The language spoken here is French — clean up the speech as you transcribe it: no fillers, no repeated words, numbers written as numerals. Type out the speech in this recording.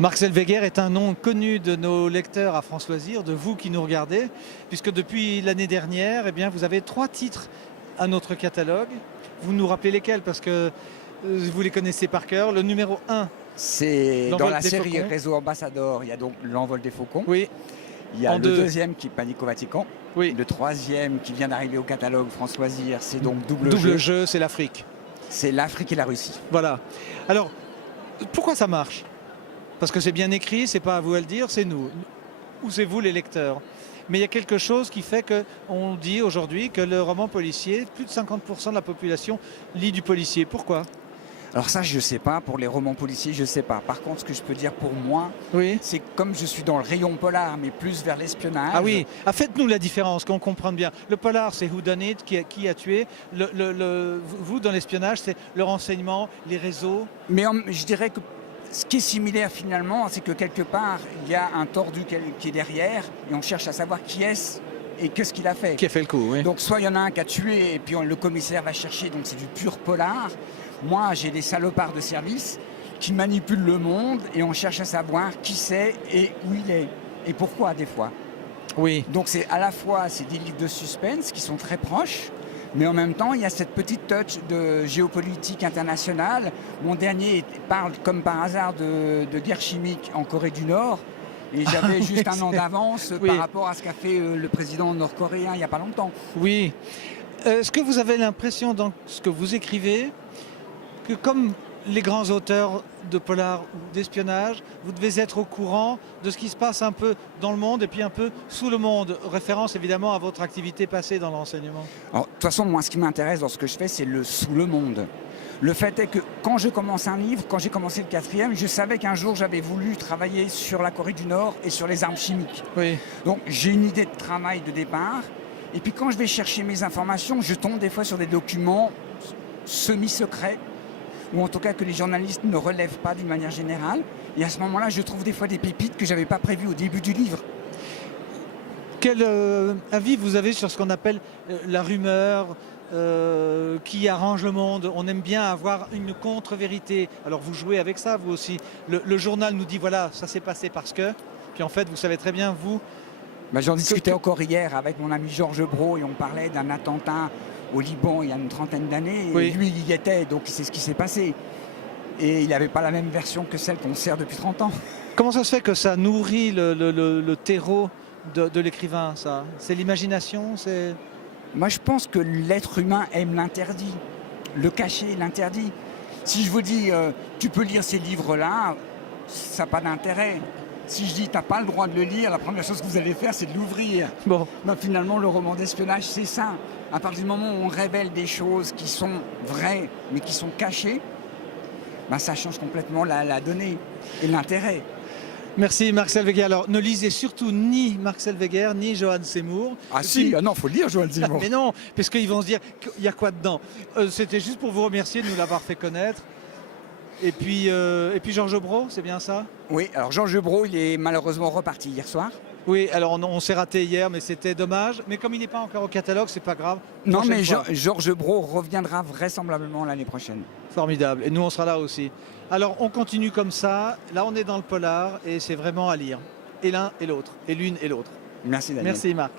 Marc Zellweger est un nom connu de nos lecteurs à France Loisirs, de vous qui nous regardez, puisque depuis l'année dernière, eh bien, vous avez 3 titres à notre catalogue. Vous nous rappelez lesquels, parce que vous les connaissez par cœur. Le numéro 1, C'est dans L'envol la des série faucons. Réseau Ambassador, il y a donc l'envol des faucons. Oui, Il y a En le deux. deuxième qui est Panique au Vatican. oui. Le troisième qui vient d'arriver au catalogue France Loisirs, c'est donc Double Double Jeu. jeu, c'est l'Afrique. C'est l'Afrique et la Russie. Voilà. Alors, pourquoi ça marche? Parce que c'est bien écrit, c'est pas à vous à le dire, c'est nous. Ou c'est vous les lecteurs. Mais il y a quelque chose qui fait qu'on dit aujourd'hui que le roman policier, plus de 50% de la population lit du policier. Pourquoi? Alors ça, je ne sais pas. Pour les romans policiers, je ne sais pas. Par contre, ce que je peux dire pour moi, Oui. c'est que comme je suis dans le rayon polar, mais plus vers l'espionnage. Ah oui, faites-nous la différence, qu'on comprenne bien. Le polar, c'est who done it, qui a tué. Vous, dans l'espionnage, c'est le renseignement, les réseaux. Mais je dirais que ce qui est similaire finalement, c'est que quelque part, il y a un tordu qui est derrière et on cherche à savoir qui est-ce et qu'est-ce qu'il a fait. Qui a fait le coup, oui. Donc soit il y en a un qui a tué et puis le commissaire va chercher, donc c'est du pur polar. Moi, j'ai des salopards de service qui manipulent le monde et on cherche à savoir qui c'est et où il est et pourquoi des fois. Oui. Donc c'est à la fois c'est des livres de suspense qui sont très proches, mais en même temps il y a cette petite touch de géopolitique internationale. Mon dernier parle comme par hasard de guerre chimique en Corée du Nord. Et j'avais juste un an d'avance Oui. par rapport à ce qu'a fait le président nord-coréen il n'y a pas longtemps. Oui. Est-ce que vous avez l'impression dans ce que vous écrivez que comme les grands auteurs de polar ou d'espionnage, vous devez être au courant de ce qui se passe un peu dans le monde et puis un peu sous le monde, référence évidemment à votre activité passée dans le renseignement? Alors, de toute façon, moi, ce qui m'intéresse dans ce que je fais, c'est le sous le monde. Le fait est que quand je commence un livre, quand j'ai commencé le 4e, je savais qu'un jour j'avais voulu travailler sur la Corée du Nord et sur les armes chimiques. Oui. Donc j'ai une idée de travail de départ. Et puis quand je vais chercher mes informations, je tombe des fois sur des documents semi-secrets, ou en tout cas que les journalistes ne relèvent pas d'une manière générale. Et à ce moment-là, je trouve des fois des pépites que je n'avais pas prévues au début du livre. Quel avis vous avez sur ce qu'on appelle la rumeur qui arrange le monde? On aime bien avoir une contre-vérité. Alors vous jouez avec ça, vous aussi. Le journal nous dit voilà, ça s'est passé parce que. Puis en fait, vous savez très bien, vous. J'en discutais encore hier avec mon ami Georges Brault et on parlait d'un attentat au Liban il y a une trentaine d'années. Oui. Et lui, il y était, donc c'est ce qui s'est passé. Et il n'avait pas la même version que celle qu'on sert depuis 30 ans. Comment ça se fait que ça nourrit le terreau de l'écrivain, ça? C'est l'imagination, c'est... Moi, je pense que l'être humain aime l'interdit, le caché, l'interdit. Si je vous dis, tu peux lire ces livres-là, ça n'a pas d'intérêt. Si je dis, tu n'as pas le droit de le lire, la première chose que vous allez faire, c'est de l'ouvrir. Bon, Finalement, le roman d'espionnage, c'est ça. À partir du moment où on révèle des choses qui sont vraies, mais qui sont cachées, ça change complètement la donnée et l'intérêt. merci Marc Zellweger. Alors ne lisez surtout ni Marc Zellweger, ni Johan Seymour. Ah Et si, puis- non, faut le lire, Joël Zemmour. Mais non, parce qu'ils vont se dire, il y a quoi dedans? C'était juste pour vous remercier de nous l'avoir fait connaître. Et puis Georges Brault, c'est bien ça? Oui, alors Georges Brault, il est malheureusement reparti hier soir. Oui, alors on s'est raté hier, mais c'était dommage. Mais comme il n'est pas encore au catalogue, c'est pas grave. Non, Prochaine mais fois. Georges Brault reviendra vraisemblablement l'année prochaine. Formidable. Et nous, on sera là aussi. Alors, on continue comme ça. Là, on est dans le polar et c'est vraiment à lire. Et l'un et l'autre. Et l'une et l'autre. Merci Daniel. Merci Marc.